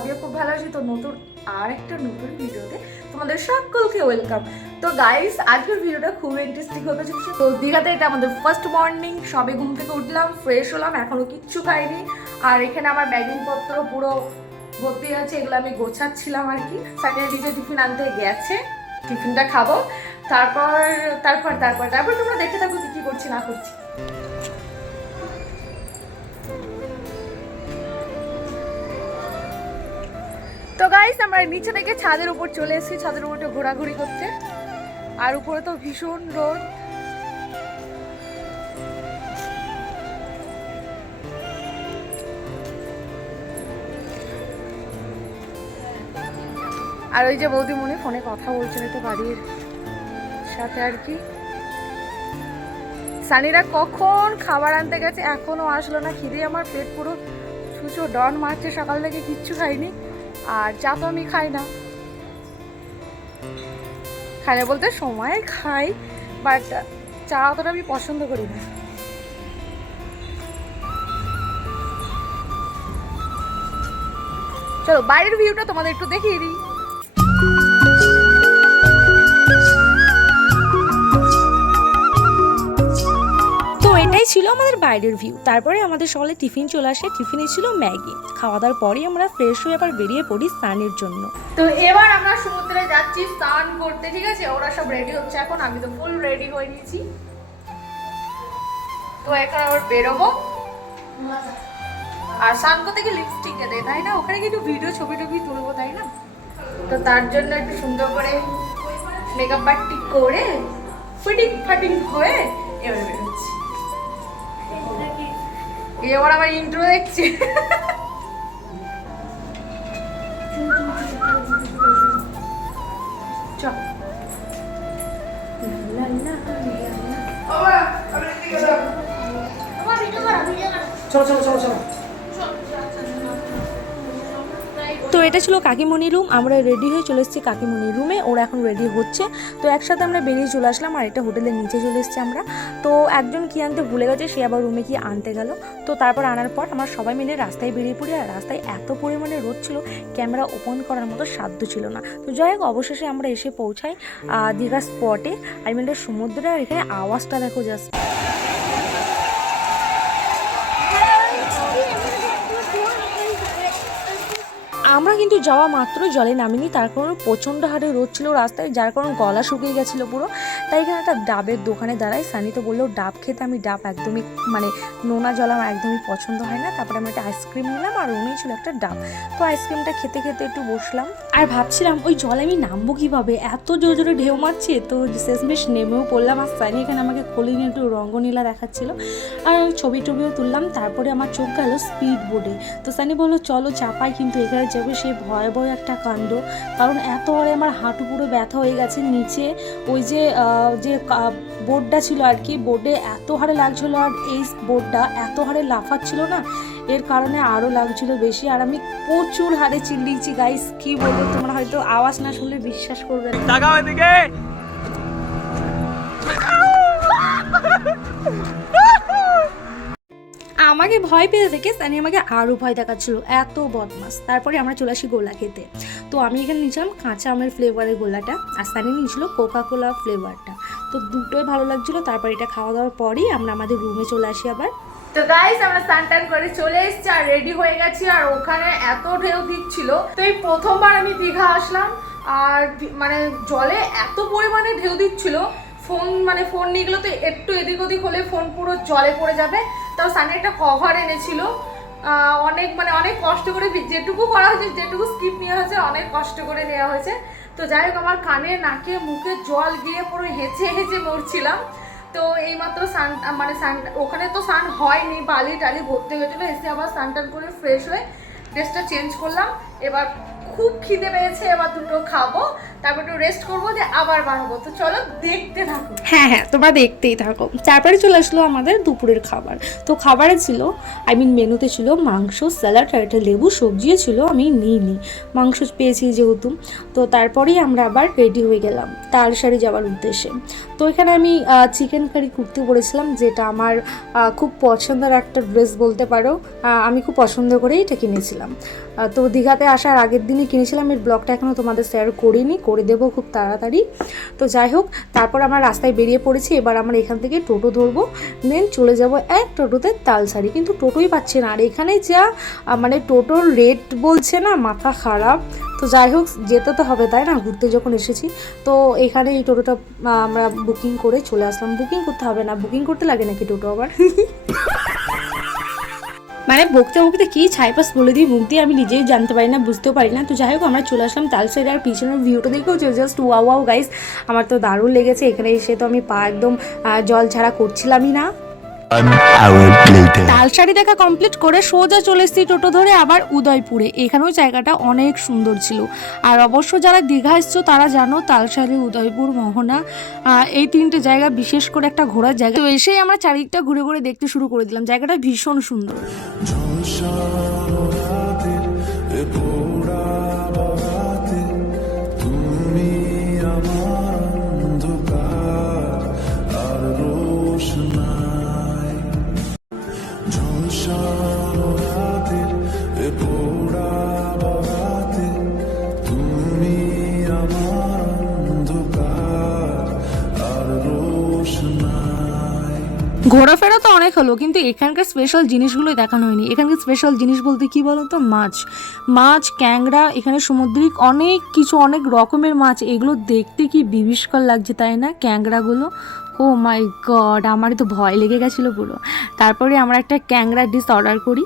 আমিও খুব ভালো আছি। তো নতুন আর একটা নতুন ভিডিওতে তোমাদের সকলকে ওয়েলকাম তো গাইস আজকের ভিডিওটা খুব ইন্টারেস্টিং হতে চলেছে। তো দীঘাতে এটা আমাদের ফার্স্ট মর্নিং সবে ঘুম থেকে উঠলাম ফ্রেশ হলাম, এখনও কিচ্ছু খাইনি। আর এখানে আমার ব্যাগিং পত্র পুরো ভর্তি আছে এগুলো আমি গোছাচ্ছিলাম আর কি। সাইডে নিজে টিফিন আনতে গেছে টিফিনটা খাব। তারপর তারপর তারপর তারপর তোমরা দেখতে থাকো কি কি করছি, না করছি। তো গাইস আমরা নিচে থেকে ছাদের উপর চলে এসেছি। ছাদের উপর ঘোরাঘুরি করতে আর উপরে তো ভীষণ রোদ। আর ওই যে বৌদিমণি ফোনে কথা বলছিল তো বাড়ির সাথে আর কি। সানিরা কখন খাবার আনতে গেছে এখনও আসলো না? খিদে, আমার পেট পুরো ছুঁচো ডন মারছে। সকাল থেকে কিচ্ছু খাইনি। আর চা তো আমি খাই না। খাই না বলতে সময় খাই বাট চা অতটা আমি পছন্দ করি না। চলো, বাইরের ভিউটা তোমাদের একটু দেখিয়ে দিই। এটাই ছিল আমাদের বাইরের ভিউ তারপরে আমাদের সকালে টিফিন চলে আসে। টিফিনে ছিল ম্যাগি। খাওয়া দাওয়ার পরেই আমরা ফ্রেশ হয়ে আবার বেরিয়ে পড়ি স্নানের জন্য। তো এবার আমরা সমুদ্রে যাচ্ছি স্নান করতে, ঠিক আছে? ওরা সব রেডি হচ্ছে এখন। আমি তো ফুল রেডি হয়ে নিয়েছি। তো এখন আবার বেরোবো। আর স্নান করতে গিয়ে লিপস্টিক দেয়, তাই না? ওখানে কি একটু ভিডিও ছবি টবি তুলবো, তাই না? তো তার জন্য একটু সুন্দর করে মেকআপ পার্টি করে ফিটিং ফাটিং হয়ে এবার বেরোচ্ছি। এবার আমার ইন্ট্রো দেখছি চল চলো চলো চলো তো এটা ছিল কাকিমণির রুম আমরা রেডি হয়ে চলে এসেছি কাকিমণির রুমে ওরা এখন রেডি হচ্ছে। তো একসাথে আমরা বেরিয়ে চলে আসলাম, আর এটা হোটেলের নিচে চলে এসেছি আমরা। তো একজন কি আনতে ভুলে গেছে, সে আবার রুমে কি আনতে গেল। তো তারপর আনার পর আমরা সবাই মিলে রাস্তায় বেরিয়ে পড়ি, আর রাস্তায় এত পরিমাণে রোদ ছিল ক্যামেরা ওপেন করার মতো সাধ্য ছিল না। তো যাই হোক, অবশেষে আমরা এসে পৌঁছাই দীঘা স্পটে আই মিন সমুদ্রে, আর এখানে আওয়াজটা দেখো জাস্ট আমরা কিন্তু যাওয়া মাত্র জলে নামিনি। তার কারণ প্রচণ্ড হারে রোদ ছিল রাস্তায়, যার কারণ গলা শুকিয়ে গেছিল পুরো। তাই এখানে একটা ডাবের দোকানে দাঁড়াই। সানি তো বলল, ডাব খেতে আমি ডাব একদমই মানে নোনা জল আমার একদমই পছন্দ হয় না। তারপরে আমি একটা আইসক্রিম নিলাম আর ওনেই ছিল একটা ডাব। তো আইসক্রিমটা খেতে খেতে একটু বসলাম। আর ভাবছিলাম, ওই জলে আমি নামবো কীভাবে? এত জোরে জোরে ঢেউ মারছে। তো শেষমেশ নেমেও পড়লাম আর সানি এখানে আমাকে খোলি নিয়ে একটু রঙ্গনীলা দেখাচ্ছিল। আর ছবি টবিও তুললাম। তারপরে আমার চোখ গেল স্পিড বোর্ডে তো সানি বলল, চলো চাপাই, কিন্তু এখানে যাবে সেই ভয়াবহ একটা কাণ্ড। কারণ এত হারে আমার হাঁটু পুরো ব্যথা হয়ে গেছে। নিচে ওই যে যে বোর্ডটা ছিল আর কি, বোর্ডে এত হারে লাগছিল আর এই বোর্ডটা এত হারে লাফাচ্ছিল না, এর কারণে আরও লাগছিল বেশি। আর আমি প্রচুর হারে চিল্লিয়েছি গাইস কি বলব, তোমরা হয়তো আওয়াজ না শুনলে বিশ্বাস করবে না। আমাকে ভয় পেয়ে দেখে সানি আমাকে আরও ভয় দেখাচ্ছিল, এত বদমাস তারপরে আমরা চলে আসি গোলা খেতে। তো আমি এখানে নিয়েছিলাম কাঁচা আমের ফ্লেভারের গোলাটা, আর সানি নিয়েছিল কোকা কোলা ফ্লেভারটা তো দুটোই ভালো লাগছিল, তারপর এটা খাওয়া দাওয়ার পরেই আমরা আমাদের রুমে চলে আসি আবার। তো গাইস আমরা স্নান টান করে চলে এসেছি আর রেডি হয়ে গেছি, আর ওখানে এত ঢেউ দিচ্ছিল। তো এই প্রথমবার আমি দীঘা আসলাম, আর মানে জলে এত পরিমাণে ঢেউ দিচ্ছিল ফোন মানে ফোন নিয়ে তো একটু এদিক ওদিক হলে ফোন পুরো জলে পড়ে যাবে। তাও সানি একটা কভার এনেছিল। অনেক মানে অনেক কষ্ট করে যেটুকু করা হয়েছে, যেটুকু স্কিপ নেওয়া হয়েছে, অনেক কষ্ট করে নেওয়া হয়েছে। তো যাই হোক, আমার কানে, নাকে, মুখে জল গিয়ে পুরো হেঁচে হেঁচে মরছিলাম। তো এইমাত্র সান মানে সান ওখানে তো সান হয়নি, বালি টালি ভর্তি হয়েছিল, এসে আবার সান টান করে ফ্রেশ হয়ে ড্রেসটা চেঞ্জ করলাম। এবার খুব খিদে পেয়েছে, এবার দুটো খাব। তারপর একটু রেস্ট করব, দিয়ে আবার বাড়বো তো চলো দেখতে থাকো। হ্যাঁ হ্যাঁ তোমরা দেখতেই থাকো। তারপরে চলে আসলো আমাদের দুপুরের খাবার। তো খাবারে ছিল আই মিন মেনুতে ছিল মাংস স্যালাড আর একটা লেবু সবজিও ছিল আমি নিইনি। মাংস পেয়েছি যেহেতু। তো তারপরেই আমরা আবার রেডি হয়ে গেলাম তালসারি যাওয়ার উদ্দেশ্যে। তো এখানে আমি চিকেন কারি কুর্তি পরেছিলাম, যেটা আমার খুব পছন্দের একটা ড্রেস বলতে পারো। আমি খুব পছন্দ করেই এটা কিনেছিলাম। তো দীঘাতে আসার আগের দিনই কিনেছিলাম, এর ব্লগটা এখনও তোমাদের শেয়ার করিনি করে দেবো খুব তাড়াতাড়ি। তো যাই হোক, তারপর আমরা রাস্তায় বেরিয়ে পড়েছি। এবার আমরা এখান থেকে টোটো ধরবো। দেন চলে যাব এক টোটোতে তালসারি। কিন্তু টোটোই পাচ্ছে না। আর এখানে যা মানে টোটোর রেট বলছে না, মাথা খারাপ। তো যাই হোক, যেতে তো হবে, তাই না? ঘুরতে যখন এসেছি। তো এখানে এই টোটোটা আমরা বুকিং করে চলে আসলাম। বুকিং করতে হবে না। বুকিং করতে লাগে নাকি টোটো আবার? মানে বকতে বকতে কি ছাইপাস বলে দিই, মুখ আমি নিজেই জানতে পারি না, বুঝতেও পারি না তো যাই হোক, আমরা চলে আসলাম তালসাইড আর পিছনের ভিউটা দেখেও জাস্ট ওয়াও ওয়াও গাইস আমার তো দারুণ লেগেছে এখানে এসে তো আমি পা একদম জল ছাড়া করছিলামই না. তালসারি দেখা কমপ্লিট করে সোজা চলে এসেছি টোটো ধরে আবার উদয়পুরে। এখানেও জায়গাটা অনেক সুন্দর ছিল। আর অবশ্য যারা দীঘা এসছো তারা জানো তালসারি উদয়পুর মোহনা আহ, এই তিনটে জায়গা বিশেষ করে একটা ঘোরার জায়গা। তো এসেই আমরা চারিদিকটা ঘুরে ঘুরে দেখতে শুরু করে দিলাম। জায়গাটা ভীষণ সুন্দর। হলো কিন্তু এখানকার স্পেশাল জিনিসগুলোই দেখানো হয়নি। এখানকার স্পেশাল জিনিস বলতে কী বলো তো মাছ। মাছ ক্যাংরা এখানে সামুদ্রিক অনেক কিছু, অনেক রকমের মাছ। এগুলো দেখতে কি বিবিষ্কর লাগছে তাই না ক্যাংরাগুলো ও মাই গড আমার তো ভয় লেগে গেছিল পুরো। তারপরে আমরা একটা ক্যাংরা ডিশ অর্ডার করি।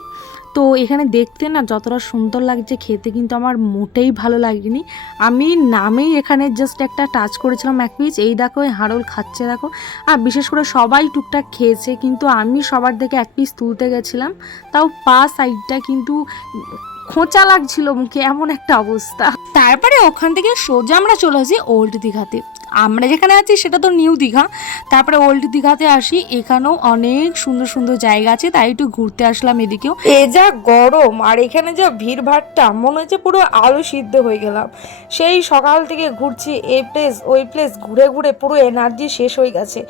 তো এখানে দেখতে না যতটা সুন্দর লাগছে, খেতে কিন্তু আমার মোটেই ভালো লাগেনি। আমি নামেই এখানে জাস্ট একটা টাচ করেছিলাম এক পিস এই দেখো, এই হাড়ল খাচ্ছে দেখো। আর বিশেষ করে সবাই টুকটাক খেয়েছে, কিন্তু আমি সবার থেকে এক পিস তুলতে গেছিলাম। তাও পা সাইডটা কিন্তু খোঁচা লাগছিল মুখে, এমন একটা অবস্থা। তারপরে ওখান থেকে সোজা আমরা চলে আসি ওল্ড দীঘাতে আমরা যেখানে আছি সেটা তো নিউ দীঘা। তারপরে ওল্ড দীঘাতে আসি, এখানেও অনেক সুন্দর সুন্দর জায়গা আছে, তাই একটু ঘুরতে আসলাম এদিকেও। এ যা গরম, আর এখানে যা ভিড় ভাড়টা মনে হচ্ছে পুরো আলু সিদ্ধ হয়ে গেলাম। সেই সকাল থেকে ঘুরছি এই প্লেস ওই প্লেস ঘুরে ঘুরে পুরো এনার্জি শেষ হয়ে গেছে।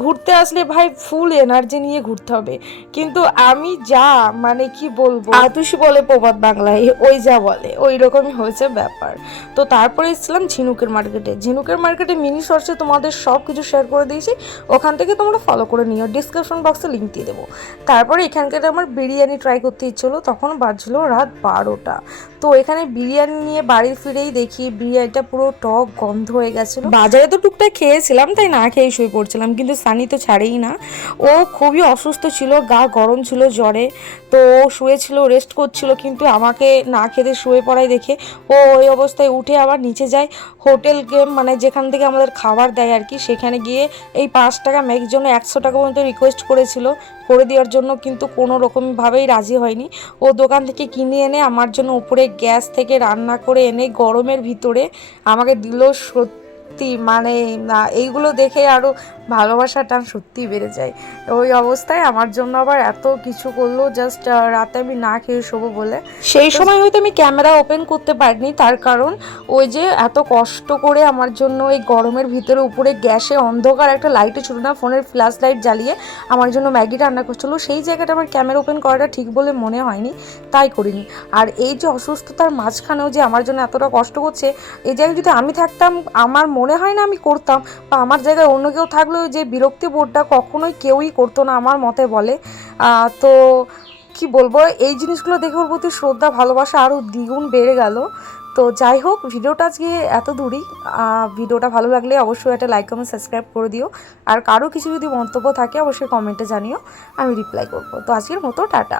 ঘুরতে আসলে ভাই ফুল এনার্জি নিয়ে ঘুরতে হবে। কিন্তু আমি যা মানে কি বলব? আতুষি বলে প্রবাদ বাংলায়, ওই যা বলে ওই রকমই হয়েছে ব্যাপার। তো তারপরে এসেছিলাম ঝিনুকের মার্কেটে ঝিনুকের মার্কেটে মিনি শর্টসে তোমাদের সব কিছু শেয়ার করে দিয়েছি। ওখান থেকে তোমরা ফলো করে নিও। ডিসক্রিপশন বক্সে লিঙ্ক দিয়ে দেবো। তারপরে এখানকার আমার বিরিয়ানি ট্রাই করতে ইচ্ছলো তখন বাজলো রাত বারোটা। তো এখানে বিরিয়ানি নিয়ে বাড়ি ফিরেই দেখি বিরিয়ানিটা পুরো টক গন্ধ হয়ে গেছিল। বাজারে তো টুকটাক খেয়েছিলাম, তাই না খেয়েই শুয়ে পড়ছিলাম, কিন্তু সানি তো ছাড়েই না। ও খুবই অসুস্থ ছিল, গা গরম ছিল জ্বরে। তো ও শুয়েছিল রেস্ট করছিল, কিন্তু আমাকে না খেতে শুয়ে পড়াই দেখে ও ওই অবস্থায় উঠে আবার নিচে যায়। হোটেল গেম মানে যেখান থেকে আমাদের খাবার দেয় আর কি, সেখানে গিয়ে এই পাঁচ টাকা জন্য একশো টাকা পর্যন্ত রিকোয়েস্ট করেছিল, করে দেওয়ার জন্য কিন্তু কোনো রকমভাবেই রাজি হয়নি। ও দোকান থেকে কিনে এনে আমার জন্য উপরে গ্যাস থেকে রান্না করে এনে গরমের ভিতরে আমাকে দিল সত্যি মানে এইগুলো দেখে আরও ভালোবাসার টান সত্যিই বেড়ে যায়। ওই অবস্থায় আমার জন্য আবার এত কিছু করল জাস্ট রাতে আমি না খেয়ে শোবো বলে। সেই সময় হয়তো আমি ক্যামেরা ওপেন করতে পারিনি তার কারণ ওই যে এত কষ্ট করে আমার জন্য ওই গরমের ভিতরে উপরে গ্যাসে অন্ধকার একটা লাইটও ছিল না ফোনের ফ্ল্যাশ লাইট জ্বালিয়ে আমার জন্য ম্যাগি রান্না করছিল। সেই জায়গাটা আমার ক্যামেরা ওপেন করাটা ঠিক বলে মনে হয়নি তাই করিনি। আর এই যে অসুস্থতার মাঝখানেও যে আমার জন্য এতটা কষ্ট করছে এই জায়গায় যদি আমি থাকতাম আমার মনে হয় না আমি করতাম। বা আমার জায়গায় অন্য কেউ থাকলেও যে বিরক্তি বোধটা কখনোই কেউই করতো না আমার মতে বলে। তো কি বলব, এই জিনিসগুলো দেখে ওর প্রতি শ্রদ্ধা, ভালোবাসা আরও দ্বিগুণ বেড়ে গেল। তো যাই হোক, ভিডিওটা আজকে এত দূরই। ভিডিওটা ভালো লাগলে অবশ্যই একটা লাইক কমেন্ট সাবস্ক্রাইব করে দিও। আর কারও কিছু যদি মন্তব্য থাকে, অবশ্যই কমেন্টে জানিও। আমি রিপ্লাই করব। তো আজকের মতো, টাটা।